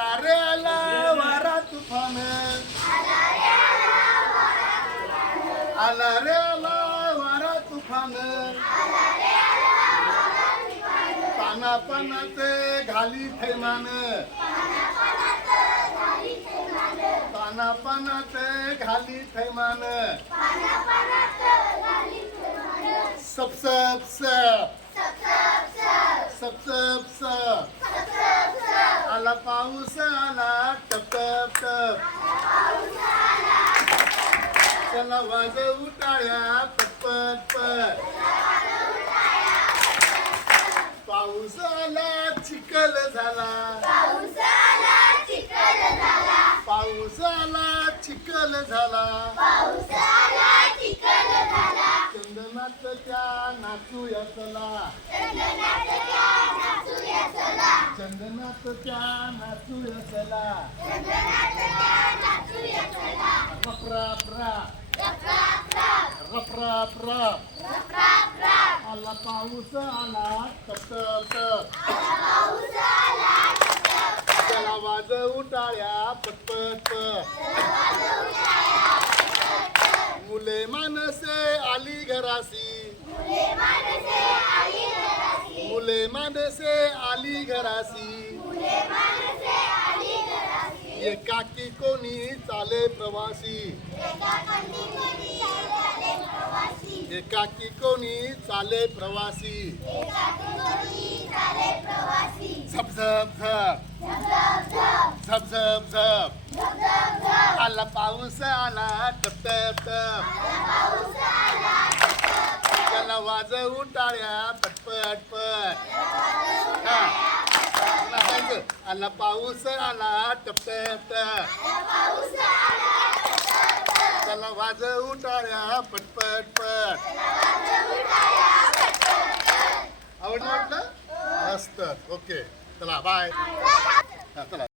आला रे आला वारा तुफान, आला रे आला वारा तुफान, पाना पानाचे घाली थैमान, पाना पानाचे घाली थैमान, सब सब सब सब सब सब आला पाऊस आला टप टप टप, चला वाजवू टाळ्या पटपट पट, पाऊस आला चिखल झाला, पाऊस आला चिखल झाला, चंदनात त्या नाचूया चला, चंदनात त्या नाचूया चला, रप रप रप रप रप रप, आला पाऊस आला टप टप टप, त्याला वाजवू टाळ्या पटपट पट, मुले माणसे आली घरासी, मुले माणसे आली घरासी, एकाकी कोणी चाले प्रवासी, एकाकी कोणी चाले प्रवासी, झप झप झप झप झप झप, आला पाऊस आला टप टप टप, त्याला वाजवू टाळ्या पटपट पट, आला पाऊस आला टप टप टप, त्याला वाजवू टाळ्या पटपट पट. आवडलं वाटलं? मस्त. ओके चला बाय. चला.